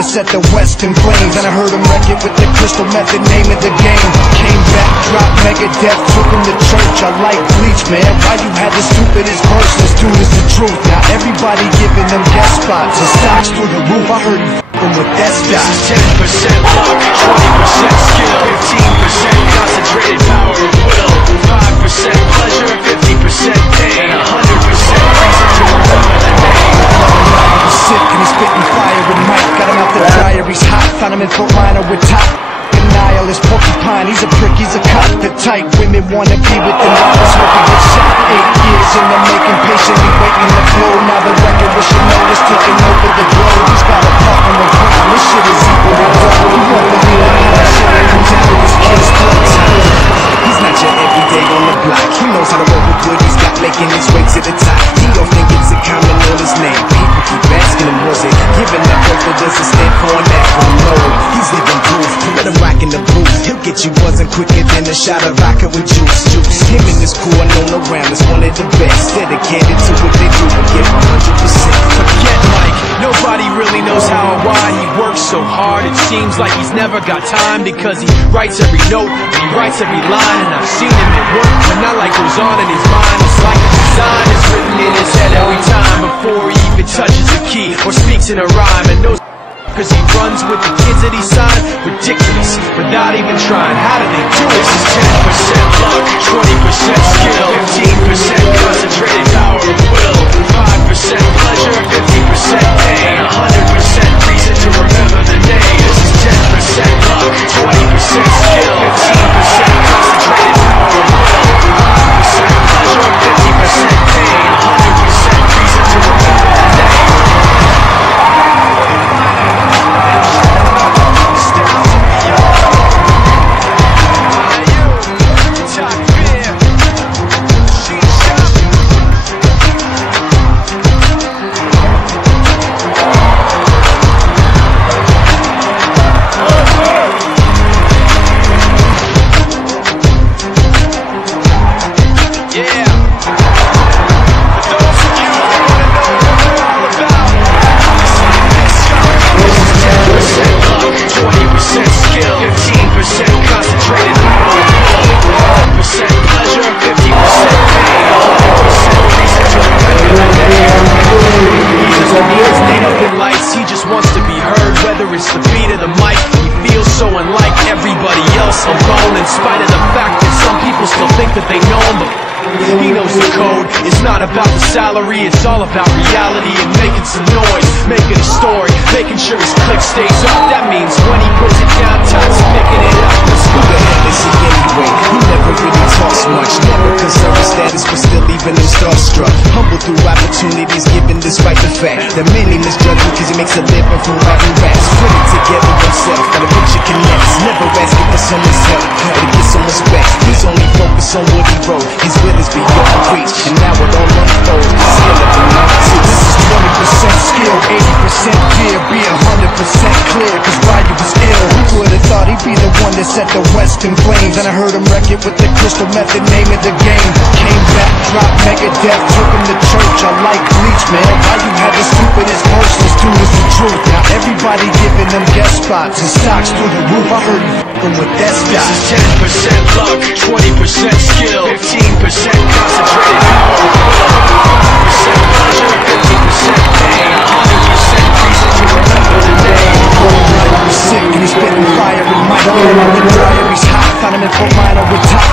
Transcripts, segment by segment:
that set the West in flames. And I heard him wreck it with the crystal method, name of the game. Came back, dropped Megadeth, took him to church. I like Bleach, man. Why you had the stupidest verse? This dude is the truth. Now everybody giving them guest spots and stocks through the roof. I heard you f***ing with that stock. This is 10% luck, 20% skill, 15% concentrated power of will, 5% pleasure, 50% pain, 100% reason to remember the name. He's sick and he's spitting fire with Mike. Got him out the dryer, he's hot. Found him in Fort Minor with top. Nihilist porcupine, he's a prick, he's a cop. The type women wanna be with the novice, hope he gets shot. 8 years in the making, patiently waiting to blow. Now the record with your notice taking over the globe. He's got a partner in crime, this shit is equally dope. You won't believe the kind of shit that comes out of this kid's throat. He's not your everyday on the block. He knows how to roll with good, he's got making his way to the top. He don't think it's a comment on his name. People keep asking him, was it giving that work or does it stand for an acronym? No, he's living proof. Let him rock in the booth. He'll get you buzzing quicker than a shot of vodka with juice. Him and his crew are known around as one of the best. Dedicated to what they do and give 100%. Forget Mike, nobody really knows how or why he works so hard. It seems like he's never got time because he writes every note, he writes every line. And I've seen him at work when that light goes on in his mind. It's like a design is written in his head every time before he even touches a key or speaks in a rhyme. And knows cause he runs with the kids that he signed. Ridiculous, without even trying. How do they do it? This is 10% luck, 20% skill, 15% concentrated power of will, 5% pleasure, 50% pain, 100% reason to remember the name. This is 10% luck, 20% skill, 15% concentrated power of will, 5% pleasure, 50% pain, 100% reason to remember the name. It's the beat of the mic. He feels so unlike everybody else alone, in spite of the fact that some people still think that they know him, but he knows the code. It's not about the salary, it's all about reality and making some noise, making a story, making sure his click stays up. That means when he puts it down, Todd's picking it up. Who the hell is he anyway? He never really talks much, never concerned with status, but still leaving him starstruck. Humble through opportunities given despite the fact that many misjudge him because he makes a living from writing raps. Put it together himself, got a picture connects, never asking for someone's help or to get some respect. He's only focused on what he wrote, his will is beyond reach, and now it all unfolds. The skill of the number two. This is 20% skill, 80% fear, be 100% clear, cause Ryu was ill. Who would've thought he'd be the one that set the West in flames? And I heard him wreck it with the crystal method, name of the game. Came back, dropped Megadeth, took him to church. I like Bleach, man. Why you had the stupidest verse? This dude is the truth. Now everybody giving them guest spots and stocks through the roof. I heard you f***ing with that stock. This is 10% luck, 20% skill, 15% concentrated power of will, 5% pleasure, 50% pain, 100% reason to remember the name. He's sick and he's spitting fire with Mike. Got him out the dryer, he's hot. Found him in Fort Minor with top.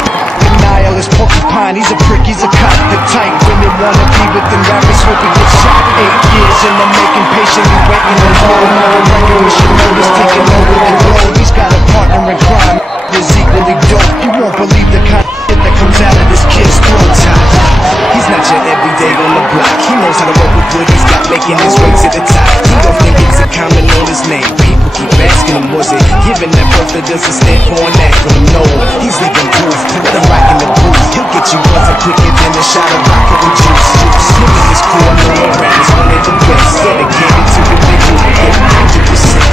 Nihilist porcupine, he's a prick, he's a cop. The type women wanna be with them rappers, hope he gets shot. 8 years in the making, patiently waiting to blow. Now the record with your notice taking over the globe. He's got a partner in crime, is equally dope. You won't believe the kind of shit that comes out of this kid's throat. He's not your everyday on the block. He knows how to roll with good, he's got making his way to the top. He don't think it's a comment on his name. People keep asking him, was it giving that birth that doesn't stand for an acronym? No, he's living proof. Let him rock in the booth. He'll get you buzzing quicker than a shot of vodka with juice. Him and his crew are known around as one of the best. Dedicated to what they do and give 100%.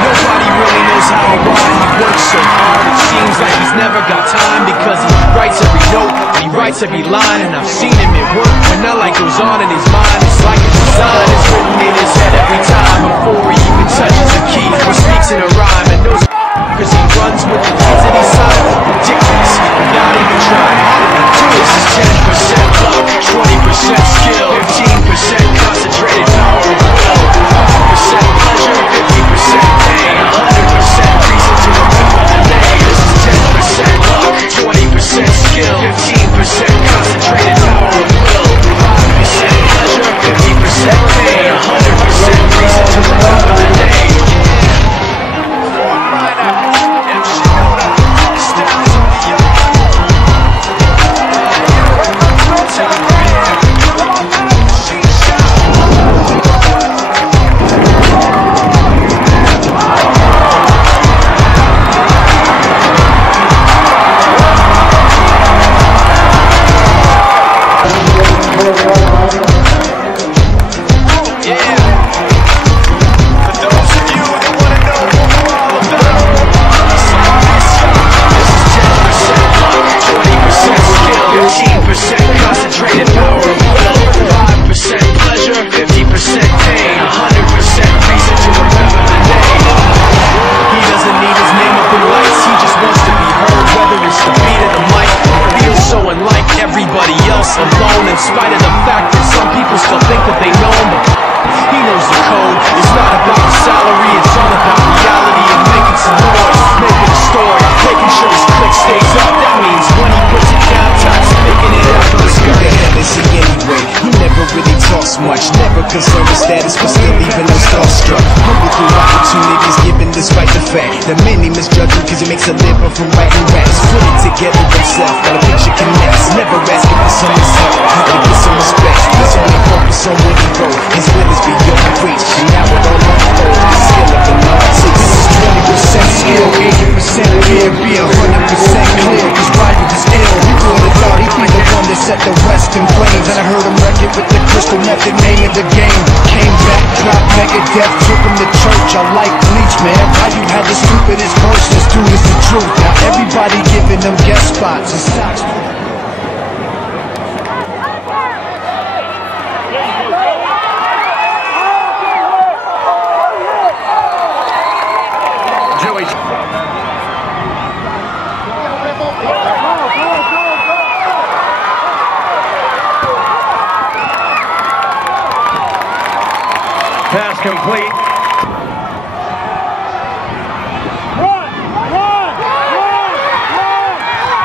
Nobody really knows how or why he works so hard. It seems like he's never got time because he writes every note, he writes writes every line, and I've seen him at work when that light goes on in his mind. It's like a design is written in his head every time before he even touches a key or speaks in a rhyme. And knows cause he runs with the kids that he signed. Ridiculous, without even trying. How did he do this? Is 10% luck, 20% skill, 15% concentrated power of will, 5% pleasure, 50% pain, 100% reason to remember the name. This is 10% luck, 20% skill, 15% concentrated power of will, 5% pleasure, 50% pain, 100% reason to remember the name. Alone, in spite of the fact that some people still think that they know him, but he knows the code. It's not about the salary, it's all about reality and making some noise, making a story, making sure his click stays up. That means when he puts it down, Todd's picking it up. Let's go. The hell is he anyway? He never really talks much, never concerned with status, but still even though starstruck. Humble through opportunities given despite the fact that many misjudge him cause he makes a living from writing raps. Put it together himself, while the picture connects. Never asking for someone's help, to get some respect. He's only focused on what he wrote. His will is beyond reach, and now it all unfolds. The skill of an artist. This is 20% skill, 80% fear, be 100% clear. His rival is ill. He would have thought he'd be the one that set the West in flames, and I heard him wreck it with the crystal method, name of the game. Came back, dropped Megadeth, took him to church. I like Bleach, man. Why you had the stupidest verse? This dude is the truth. Now everybody giving them guest spots. It's socks. Pass complete. Run!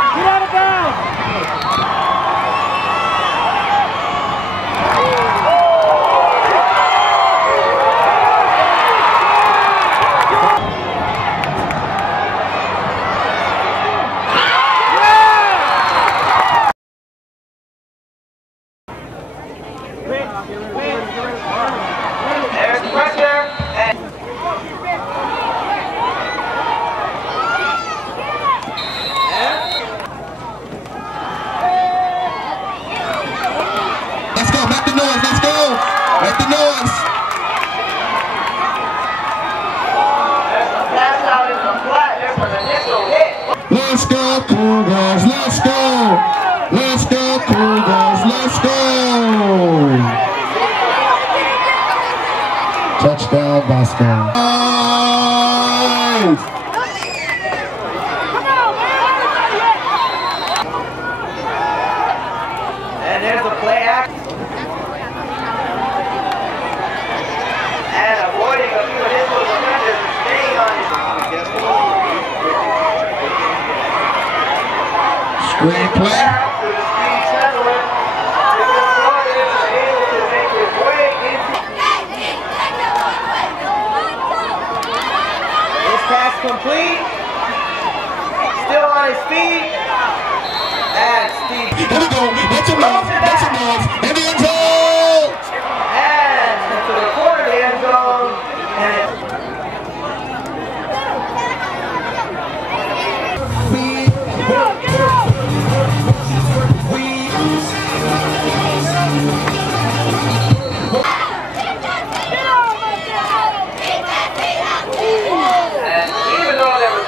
Get out of bounds! Let's go, Cougars, let's go! Let's go, Cougars, let's go! Touchdown, Bosco. And there's the play action. And avoiding a few of his little defenders and staying on his... Screen play. Pass complete. Still on his feet. And Steve. Here we go. Make some noise. Make some noise. In the end zone. And to the corner of the end zone. And even though there was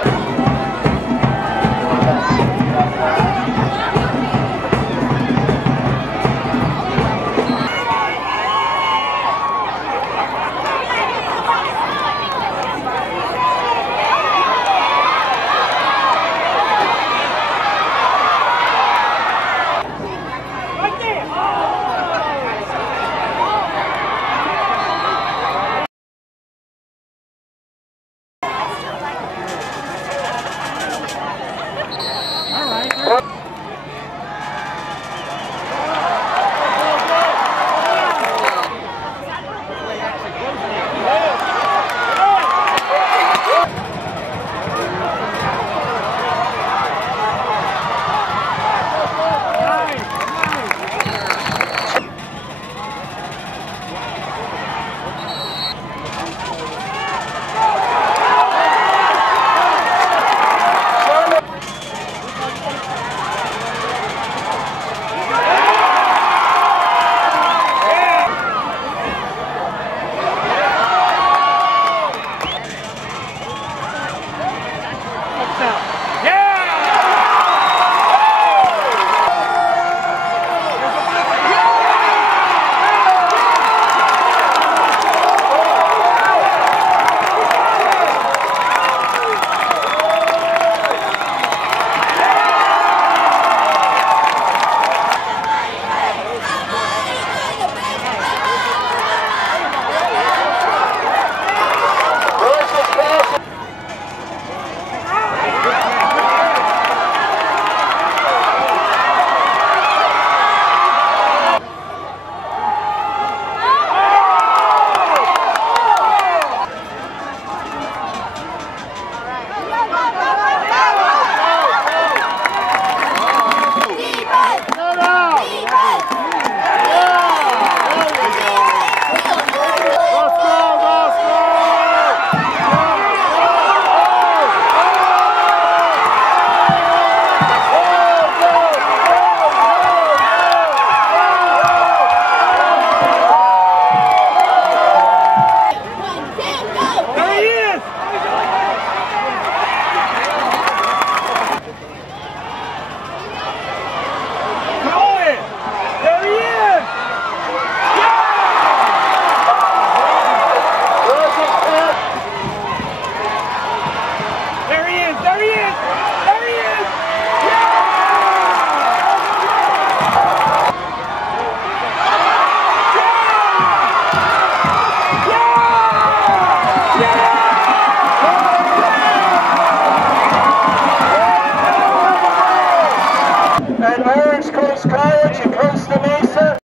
at Orange Coast College in Costa Mesa.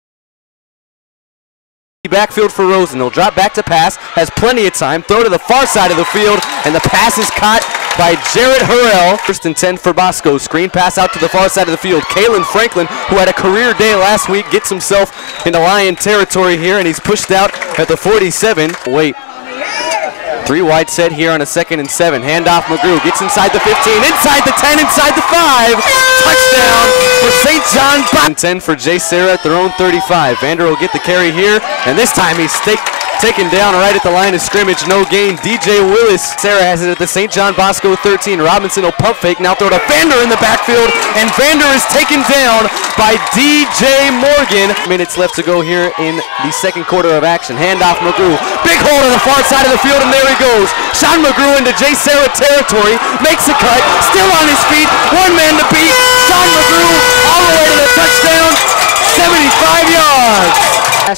Backfield for Rosen. He'll drop back to pass, has plenty of time, throw to the far side of the field, and the pass is caught by Jarrett Harrell. 1st and 10 for Bosco. Screen pass out to the far side of the field. Kalen Franklin, who had a career day last week, gets himself into Lion territory here, and he's pushed out at the 47. Wait. 3 wide set here on a 2nd and 7. Handoff McGrew, gets inside the 15, inside the 10, inside the 5. Touchdown for St. John Bosco. 10 for Jay Sarah at their own 35. Vander will get the carry here, and this time he's taken down right at the line of scrimmage. No gain. DJ Willis. Sarah has it at the St. John Bosco 13. Robinson will pump fake. Now throw to Vander in the backfield, and Vander is taken down by DJ Morgan. Minutes left to go here in the 2nd quarter of action. Handoff McGrew. Big hole to the far side of the field, and there he goes. Sean McGrew into Jay Sarah territory. Makes a cut. Still on his feet. 1 man to beat. Sean McGrew all the way to the touchdown. 75 yards.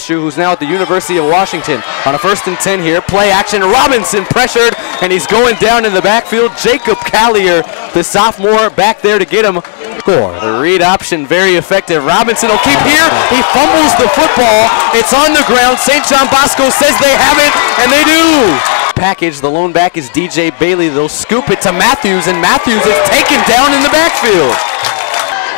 Who's now at the University of Washington on a 1st and 10 here. Play action. Robinson pressured, and he's going down in the backfield. Jacob Callier, the sophomore, back there to get him. Score. The read option very effective. Robinson will keep here. He fumbles the football. It's on the ground. St. John Bosco says they have it, and they do. Package. The lone back is DJ Bailey. They'll scoop it to Matthews, and Matthews is taken down in the backfield.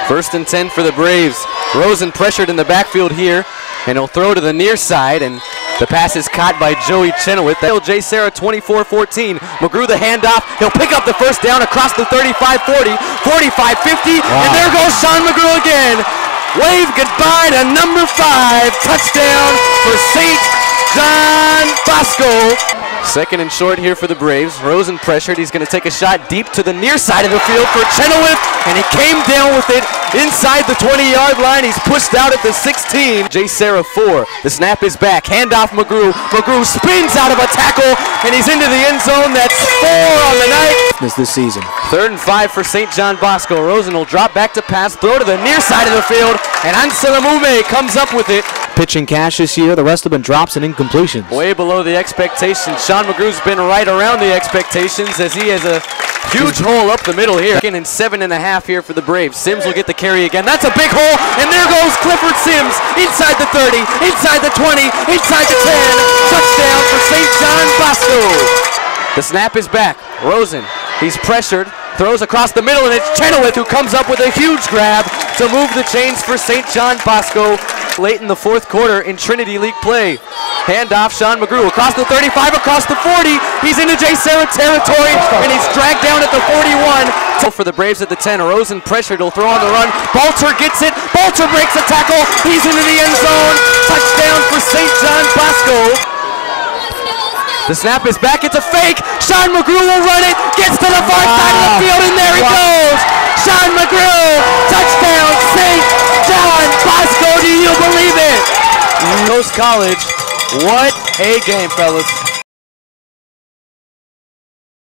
1st and 10 for the Braves. Rosen pressured in the backfield here, and he'll throw to the near side, and the pass is caught by Joey Chenoweth. Jay Sarah 24-14. McGrew the handoff. He'll pick up the 1st down across the 35-40, 45-50, and there goes Sean McGrew again. Wave goodbye to number 5. Touchdown for St. John Bosco. 2nd and short here for the Braves. Rosen pressured. He's going to take a shot deep to the near side of the field for Chenoweth, and he came down with it inside the 20-yard line. He's pushed out at the 16. Jay Sarah 4. The snap is back. Handoff McGrew. McGrew spins out of a tackle, and he's into the end zone. That's 4 on the night. This season. 3rd and 5 for St. John Bosco. Rosen will drop back to pass, throw to the near side of the field, and Anselamume comes up with it. Pitching cash this year. The rest have been drops and incompletions. Way below the expectations. Sean McGrew's been right around the expectations as he has a huge hole up the middle here. 2nd and 7.5 here for the Braves. Sims will get the carry again. That's a big hole, and there goes Clifford Sims inside the 30, inside the 20, inside the 10. Touchdown for St. John Bosco. The snap is back. Rosen, he's pressured, throws across the middle, and it's Chenoweth who comes up with a huge grab to move the chains for St. John Bosco late in the 4th quarter in Trinity League play. Handoff, Sean McGrew across the 35, across the 40. He's into Jay Sarah territory, and he's dragged down at the 41. For the Braves at the 10, Rosen pressured, he'll throw on the run. Balter gets it. Balter breaks a tackle. He's into the end zone. Touchdown for St. John Bosco. The snap is back. It's a fake. Sean McGrew will run it. Gets to the far side of the field, and there he goes. Sean McGrew. Touchdown, St. John Bosco. Do you believe it? Coast College. What a game, fellas.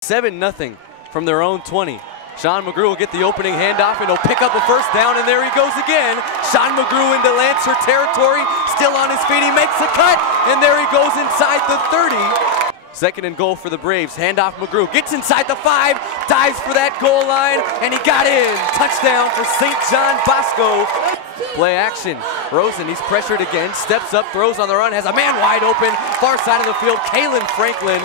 7-0 from their own 20. Sean McGrew will get the opening handoff, and he'll pick up a 1st down, and there he goes again. Sean McGrew into Lancer territory, still on his feet. He makes a cut, and there he goes inside the 30. 2nd and goal for the Braves. Handoff McGrew. Gets inside the 5. Dives for that goal line. And he got in. Touchdown for St. John Bosco. Play action. Rosen, he's pressured again. Steps up, throws on the run. Has a man wide open. Far side of the field. Kalen Franklin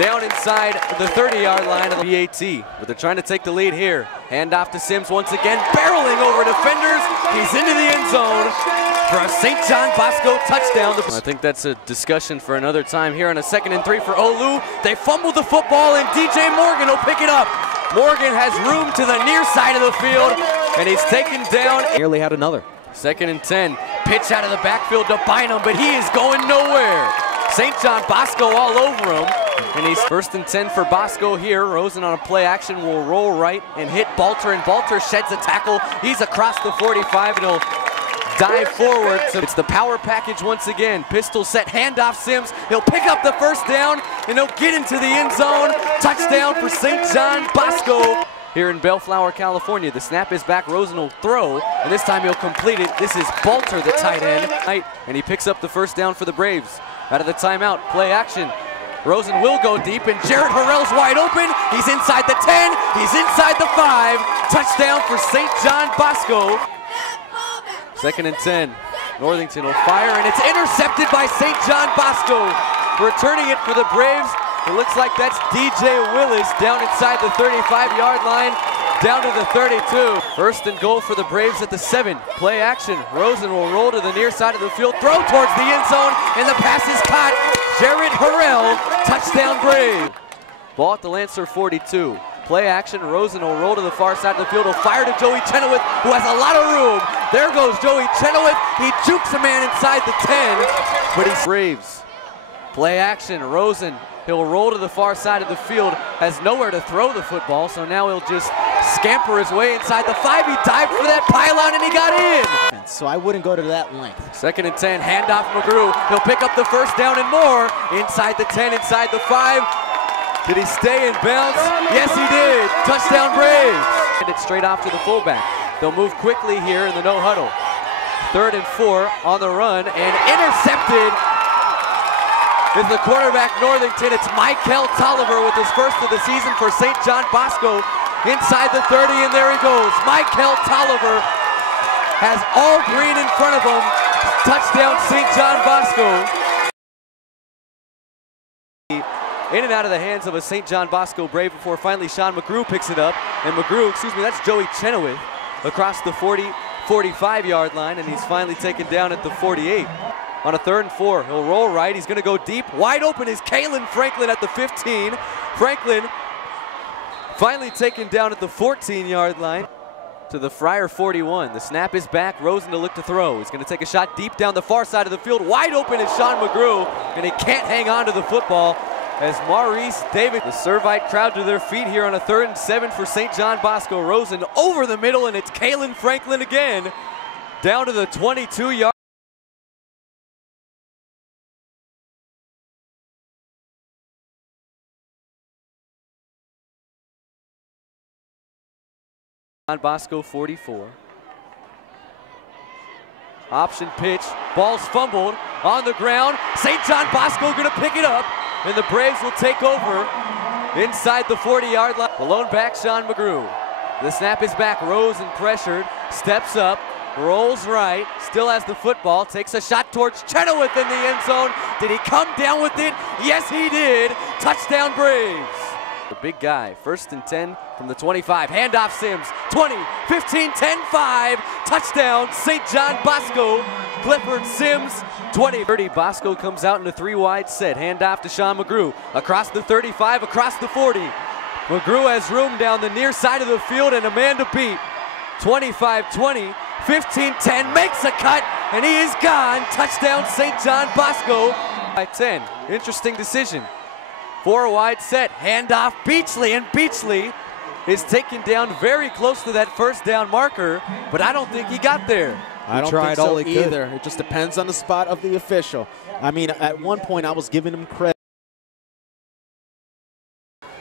down inside the 30-yard line of the PAT. But they're trying to take the lead here. Handoff to Sims once again. Barreling over defenders. He's into the end zone for a St. John Bosco touchdown. I think that's a discussion for another time here on a 2nd and 3 for Olu. They fumble the football, and DJ Morgan will pick it up. Morgan has room to the near side of the field, and he's taken down. Nearly had another. 2nd and 10. Pitch out of the backfield to Bynum, but he is going nowhere. St. John Bosco all over him, and he's 1st and 10 for Bosco here. Rosen on a play action will roll right and hit Balter, and Balter sheds a tackle. He's across the 45, and he'll dive forward. So it's the power package once again. Pistol set, handoff Sims. He'll pick up the 1st down, and he'll get into the end zone. Touchdown for St. John Bosco. Here in Bellflower, California. The snap is back. Rosen will throw, and this time he'll complete it. This is Balter, the tight end, and he picks up the 1st down for the Braves. Out of the timeout, play action. Rosen will go deep, and Jarrett Harrell's wide open. He's inside the 10. He's inside the 5. Touchdown for St. John Bosco. 2nd and 10. Northington will fire, and it's intercepted by St. John Bosco. Returning it for the Braves. It looks like that's DJ Willis down inside the 35-yard line, down to the 32. 1st and goal for the Braves at the 7. Play action. Rosen will roll to the near side of the field, throw towards the end zone, and the pass is caught. Jared Harrell, touchdown Brave. Ball at the Lancer 42. Play action. Rosen will roll to the far side of the field. Will fire to Joey Chenoweth, who has a lot of room. There goes Joey Chenoweth. He jukes a man inside the 10, but he's Braves. Play action. Rosen. He'll roll to the far side of the field, has nowhere to throw the football, so now he'll just scamper his way inside the 5. He dived for that pylon and he got in. So I wouldn't go to that length. 2nd and 10, handoff McGrew. He'll pick up the 1st down and more. Inside the 10, inside the 5. Did he stay and bounce? Yes, he did. Touchdown Braves. And it's straight off to the fullback. They'll move quickly here in the no huddle. 3rd and 4 on the run and intercepted. Is the quarterback Northington. It's Michael Tolliver with his 1st of the season for St. John Bosco. Inside the 30, and there he goes. Michael Tolliver has all green in front of him. Touchdown St. John Bosco. In and out of the hands of a St. John Bosco Brave before finally Sean McGrew picks it up. And McGrew, that's Joey Chenoweth across the 45-yard line, and he's finally taken down at the 48. On a 3rd and 4, he'll roll right. He's going to go deep. Wide open is Kalen Franklin at the 15. Franklin finally taken down at the 14-yard line to the Friar 41. The snap is back. Rosen to look to throw. He's going to take a shot deep down the far side of the field. Wide open is Sean McGrew, and he can't hang on to the football as Maurice David. The Servite crowd to their feet here on a 3rd and 7 for St. John Bosco. Rosen over the middle, and it's Kalen Franklin again down to the 22-yard. John Bosco 44. Option pitch, ball's fumbled on the ground. St. John Bosco gonna pick it up, and the Braves will take over inside the 40-yard line. The lone back, Sean McGrew. The snap is back, Rosen pressured, steps up, rolls right, still has the football, takes a shot towards Chenoweth in the end zone. Did he come down with it? Yes, he did. Touchdown Braves. The big guy, 1st and 10 from the 25. Handoff Sims, 20, 15, 10, 5. Touchdown, St. John Bosco. Clifford Sims, 20, 30. Bosco comes out in a 3-wide set. Handoff to Sean McGrew. Across the 35, across the 40. McGrew has room down the near side of the field and a man to beat. 25-20, 15-10, makes a cut, and he is gone. Touchdown, St. John Bosco by 10. Interesting decision. 4-wide set, handoff Beachley, and Beachley is taken down very close to that 1st down marker, but I don't think he got there. I don't think so either. It just depends on the spot of the official. I mean, at one point I was giving him credit.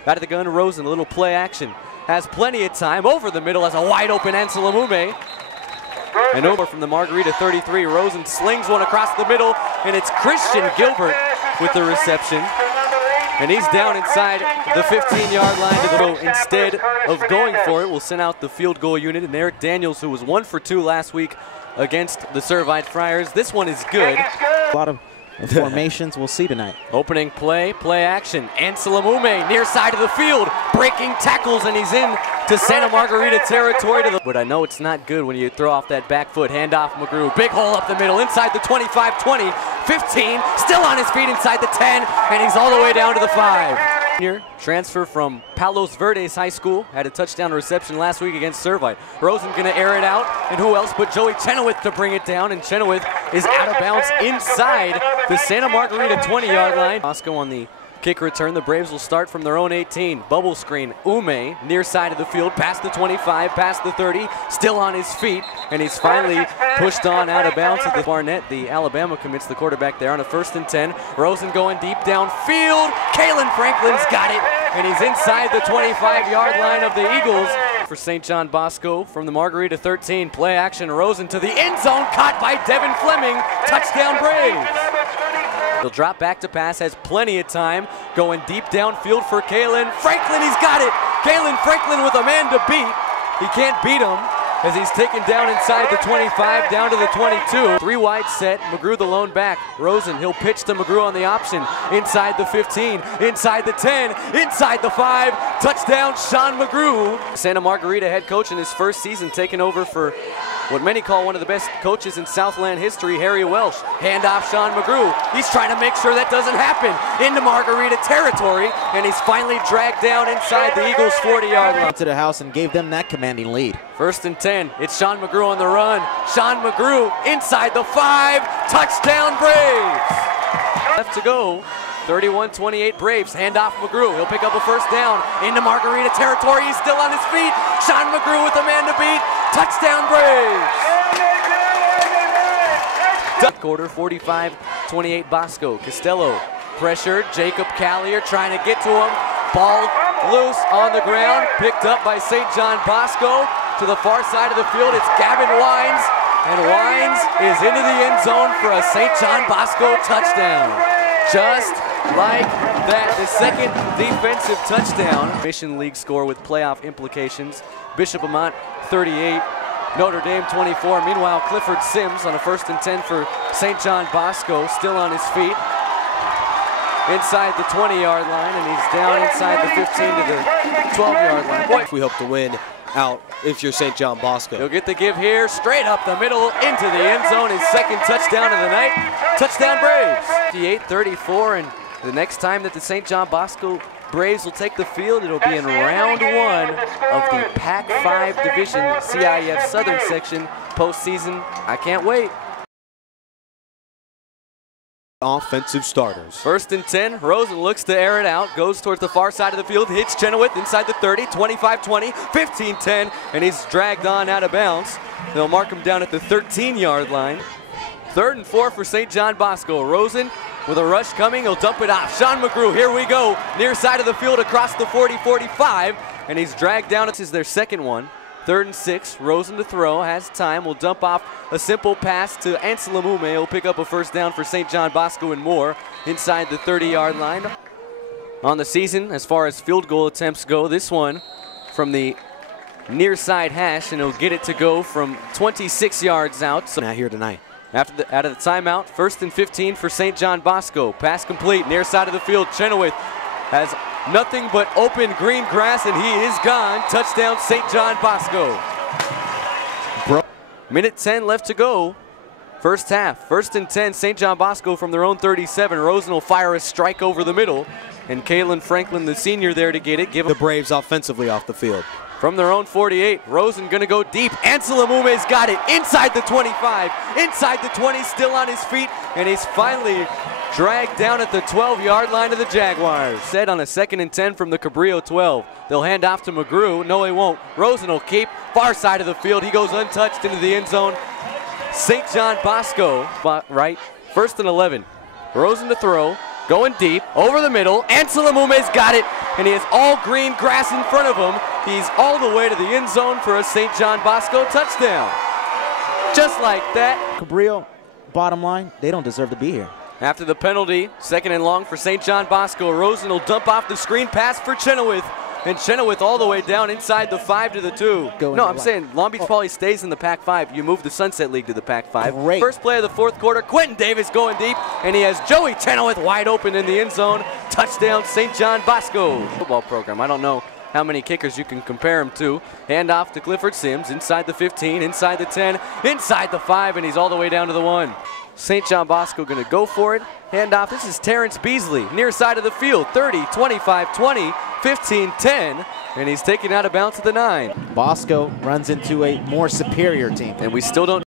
Out of the gun, Rosen, a little play action. Has plenty of time, over the middle as a wide open Ansel Amume. And over from the Margarita 33, Rosen slings one across the middle, and it's Christian Gilbert with the reception. And he's down inside the 15-yard line. Instead of going for it, we'll send out the field goal unit. And Eric Daniels, who was 1 for 2 last week against the Servite Friars. This one is good. A lot of formations we'll see tonight. Opening play, play action. Ansel Amume, near side of the field, breaking tackles, and he's in to Santa Margarita territory. But I know it's not good when you throw off that back foot. Handoff McGrew, big hole up the middle, inside the 25, 20, 15, still on his feet inside the 10, and he's all the way down to the 5. Transfer from Palos Verdes High School, had a touchdown reception last week against Servite. Rosen gonna air it out, and who else but Joey Chenoweth to bring it down, and Chenoweth is out of bounds inside the Santa Margarita 20-yard line. Bosco on the kick return. The Braves will start from their own 18. Bubble screen, Ume, near side of the field, past the 25, past the 30, still on his feet, and he's finally pushed on out of bounds at the Barnett. The Alabama commits the quarterback there on a 1st and 10. Rosen going deep downfield. Kalen Franklin's got it, and he's inside the 25-yard line of the Eagles. For St. John Bosco from the Margarita 13, play action, Rosen to the end zone, caught by Devin Fleming. Touchdown Braves. He'll drop back to pass, has plenty of time, going deep downfield for Kalen Franklin. He's got it. Kalen Franklin with a man to beat. He can't beat him. as he's taken down inside the 25, down to the 22. Three wide set, McGrew the lone back. Rosen, he'll pitch to McGrew on the option. Inside the 15, inside the 10, inside the 5. Touchdown, Sean McGrew. Santa Margarita head coach in his first season, taking over for what many call one of the best coaches in Southland history, Harry Welsh. Handoff, Sean McGrew. He's trying to make sure that doesn't happen. Into Margarita territory, and he's finally dragged down inside the Eagles' 40-yard line. To the house and gave them that commanding lead. 1st and 10. It's Sean McGrew on the run. Sean McGrew inside the 5. Touchdown, Braves. Left to go. 31-28 Braves. Handoff McGrew. He'll pick up a first down. Into Margarita territory. He's still on his feet. Sean McGrew with the man to beat. Touchdown, Braves. Quarter 45-28 Bosco. Costello pressured. Jacob Callier trying to get to him. Ball loose on the ground. Picked up by St. John Bosco. To the far side of the field, it's Gavin Wines. And Wines is into the end zone for a St. John Bosco touchdown. Just like that, the second defensive touchdown. Mission League score with playoff implications. Bishop Amat 38, Notre Dame 24. Meanwhile, Clifford Sims on a 1st and 10 for St. John Bosco, still on his feet. Inside the 20-yard line, and he's down inside the 15 to the 12-yard line. Boy, We hope to win out if you're St. John Bosco. he'll get the give here, straight up the middle into the end zone. His second touchdown of the night. Touchdown, Braves. 58-34, and the next time that the St. John Bosco Braves will take the field, it'll be in round 1 of the Pac-5 Division CIF Southern Section postseason. I can't wait. Offensive starters. 1st and 10, Rosen looks to air it out, goes towards the far side of the field, hits Chenoweth inside the 30, 25-20, 15-10, and he's dragged on out of bounds. They'll mark him down at the 13-yard line. 3rd and 4 for St. John Bosco. Rosen with a rush coming, he'll dump it off. Sean McGrew, here we go, near side of the field across the 40-45, and he's dragged down. This is their second one. 3rd and 6, Rosen to throw, has time, will dump off a simple pass to Ansel Amume. He'll pick up a first down for St. John Bosco and more inside the 30-yard line. On the season, as far as field goal attempts go, this one from the near side hash, and he'll get it to go from 26 yards out. So Not here tonight. out of the timeout, 1st and 15 for St. John Bosco. Pass complete, near side of the field. Chenoweth has nothing but open green grass, and he is gone. Touchdown, St. John Bosco. Minute 10 left to go. First half, 1st and 10, St. John Bosco from their own 37. Rosen will fire a strike over the middle, and Kalen Franklin, the senior, there to get it. Give The Braves offensively off the field. from their own 48. Rosen gonna go deep. Ansel Amume's got it inside the 25, inside the 20, still on his feet, and he's finally dragged down at the 12-yard line of the Jaguars. Set on a 2nd and 10 from the Cabrillo 12. They'll hand off to McGrew. No, he won't. Rosen will keep. Far side of the field. He goes untouched into the end zone. St. John Bosco, right. 1st and 11. Rosen to throw. Going deep, over the middle. Ansel Amume's got it, and he has all green grass in front of him. He's all the way to the end zone for a St. John Bosco touchdown. Just like that. Cabrillo, bottom line, they don't deserve to be here. After the penalty, 2nd and long for St. John Bosco. Rosen will dump off the screen pass for Chenoweth. And Chenoweth all the way down inside the 5 to the 2. No, I'm saying Long Beach Poly stays in the Pac-5. You move the Sunset League to the Pac-5. Great. First play of the 4th quarter, Quentin Davis going deep, and he has Joey Chenoweth wide open in the end zone. Touchdown, St. John Bosco. Football program. I don't know how many kickers you can compare him to. Hand off to Clifford Sims, inside the 15, inside the 10, inside the 5, and he's all the way down to the 1. St. John Bosco going to go for it. Hand off. This is Terrence Beasley, near side of the field. 30, 25, 20, 15, 10, and he's taken out of bounds at the 9. Bosco runs into a more superior team. And we still don't.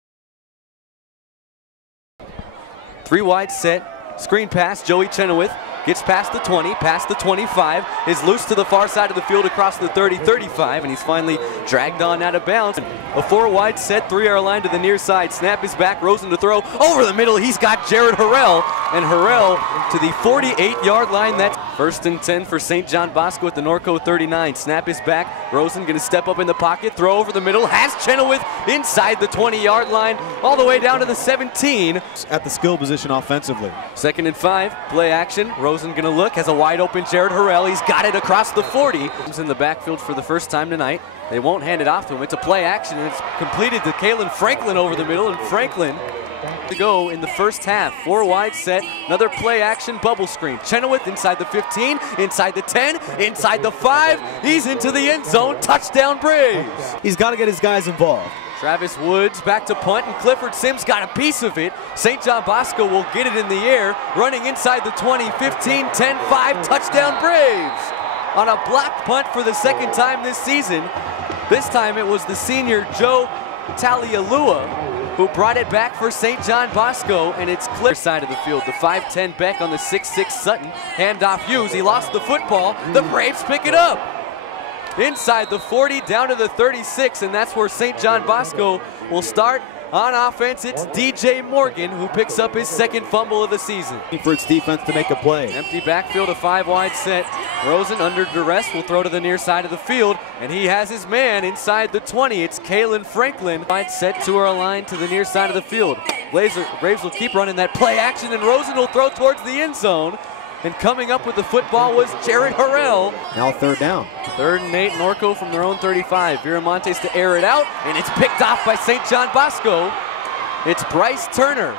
3 wide set. Screen pass. Joey Chenoweth gets past the 20, past the 25, is loose to the far side of the field across the 30, 35, and he's finally dragged on out of bounds. A 4 wide set, 3-yard line to the near side. Snap is back, Rosen to throw. Over the middle, he's got Jared Harrell, and Harrell to the 48-yard line. That's First and 10 for St. John Bosco at the Norco 39. Snap is back. Rosen going to step up in the pocket, throw over the middle, has Chenoweth inside the 20-yard line, all the way down to the 17. At the skill position offensively. Second and 5, play action. Rosen going to look, has a wide open Jared Harrell. He's got it across the 40. He's in the backfield for the first time tonight. They won't hand it off to him. It's a play action, and it's completed to Kalen Franklin over the middle, and Franklin to go in the first half. 4 wide set, another play action bubble screen. Chenoweth inside the 15, inside the 10, inside the 5. He's into the end zone. Touchdown Braves. He's got to get his guys involved. Travis Woods back to punt, and Clifford Sims got a piece of it. St. John Bosco will get it in the air, running inside the 20, 15, 10, 5, touchdown Braves. On a blocked punt for the second time this season. This time it was the senior Joe Talialua who brought it back for St. John Bosco, and it's clear side of the field. The 5'10 Beck on the 6'6 Sutton. Handoff Hughes, he lost the football. The Braves pick it up. Inside the 40, down to the 36, and that's where St. John Bosco will start. On offense, it's DJ Morgan who picks up his second fumble of the season. For its defense to make a play. Empty backfield, a 5 wide set. Rosen under duress will throw to the near side of the field, and he has his man inside the 20. It's Kalen Franklin. Wide set to our line to the near side of the field. Braves will keep running that play action, and Rosen will throw towards the end zone. And coming up with the football was Jared Harrell. Now third down. 3rd and 8, Norco from their own 35. Viramontes to air it out, and it's picked off by St. John Bosco. It's Bryce Turner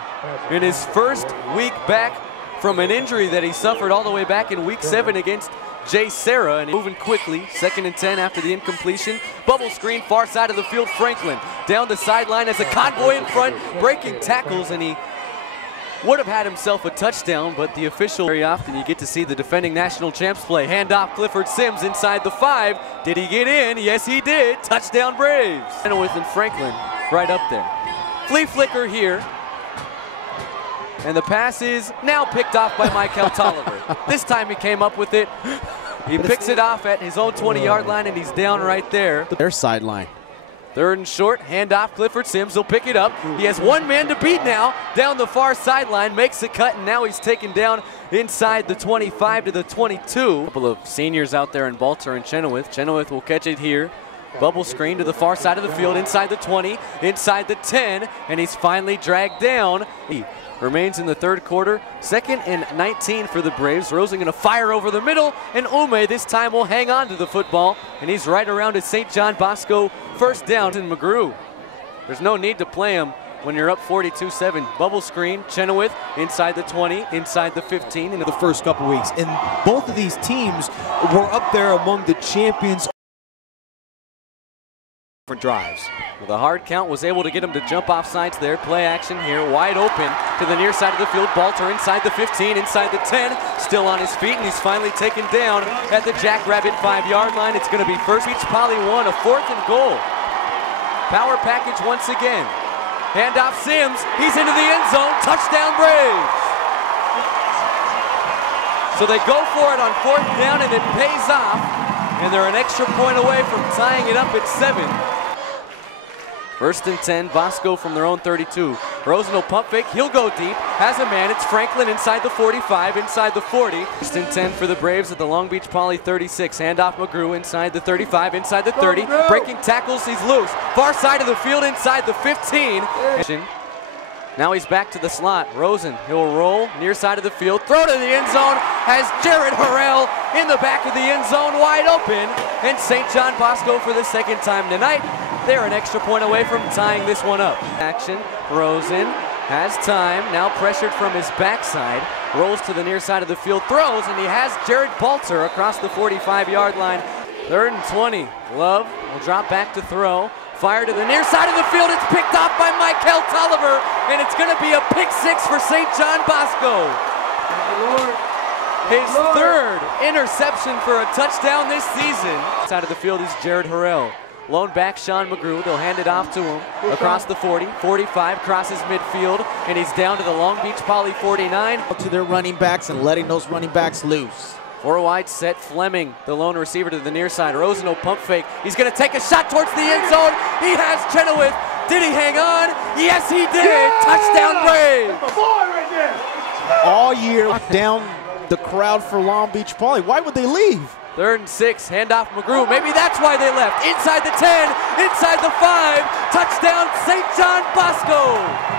in his first week back from an injury that he suffered all the way back in week 7 against Jay Serra, and moving quickly. 2nd and 10 after the incompletion. Bubble screen, far side of the field, Franklin. Down the sideline as a convoy in front, breaking tackles, and he would have had himself a touchdown, but the official, very often you get to see the defending national champs play. Handoff Clifford Sims inside the 5. Did he get in? Yes, he did. Touchdown Braves. Chenoweth and Franklin right up there. Flea flicker here. And the pass is now picked off by Michael Tolliver. This time he came up with it. He picks it off at his own 20-yard line, and he's down right there. Their sideline. 3rd and short, handoff Clifford Sims, he'll pick it up. He has one man to beat now, down the far sideline, makes a cut, and now he's taken down inside the 25 to the 22. A couple of seniors out there in Balter and Chenoweth. Chenoweth will catch it here. Bubble screen to the far side of the field, inside the 20, inside the 10, and he's finally dragged down. He remains in the 3rd quarter. 2nd and 19 for the Braves. Rosen going to fire over the middle, and Ume this time will hang on to the football, and he's right around at St. John Bosco. First down in McGrew. There's no need to play him when you're up 42-7. Bubble screen, Chenoweth inside the 20, inside the 15. In the first couple weeks, and both of these teams were up there among the champions for drives. Well, the hard count was able to get him to jump off sides there. Play action here, wide open to the near side of the field. Balter inside the 15, inside the 10, still on his feet, and he's finally taken down at the Jackrabbit 5-yard line. It's going to be First Beach Poly 1, a 4th and goal. Power package once again. Handoff Sims, he's into the end zone. Touchdown Braves. So they go for it on 4th down, and it pays off, and they're an extra point away from tying it up at 7. 1st and 10, Bosco from their own 32. Rosen will pump fake, he'll go deep, has a man, it's Franklin inside the 45, inside the 40. 1st and 10 for the Braves at the Long Beach Poly 36. Handoff McGrew inside the 35, inside the 30. Breaking tackles, he's loose. Far side of the field, inside the 15. Now he's back to the slot. Rosen, he'll roll near side of the field, throw to the end zone, has Jared Harrell in the back of the end zone, wide open, and St. John Bosco for the 2nd time tonight. They're an extra point away from tying this one up. Action, Rosen has time, now pressured from his backside, rolls to the near side of the field, throws, and he has Jared Balter across the 45-yard line. 3rd and 20, Love will drop back to throw. Fire to the near side of the field. It's picked off by Michael Tolliver, and it's going to be a pick 6 for St. John Bosco. His 3rd interception for a touchdown this season. Side of the field is Jared Harrell. Lone back Sean McGrew. They'll hand it off to him across the 40, 45, crosses midfield, and he's down to the Long Beach Poly 49. To their running backs and letting those running backs loose. 4 wide set, Fleming, the lone receiver to the near side. Rosen will pump fake. He's going to take a shot towards the end zone. He has Chenoweth. Did he hang on? Yes, he did. Yeah! Touchdown Braves. Boy right there. All year down the crowd for Long Beach Poly. Why would they leave? 3rd and 6, handoff McGrew. Maybe that's why they left. Inside the 10, inside the 5, touchdown St. John Bosco.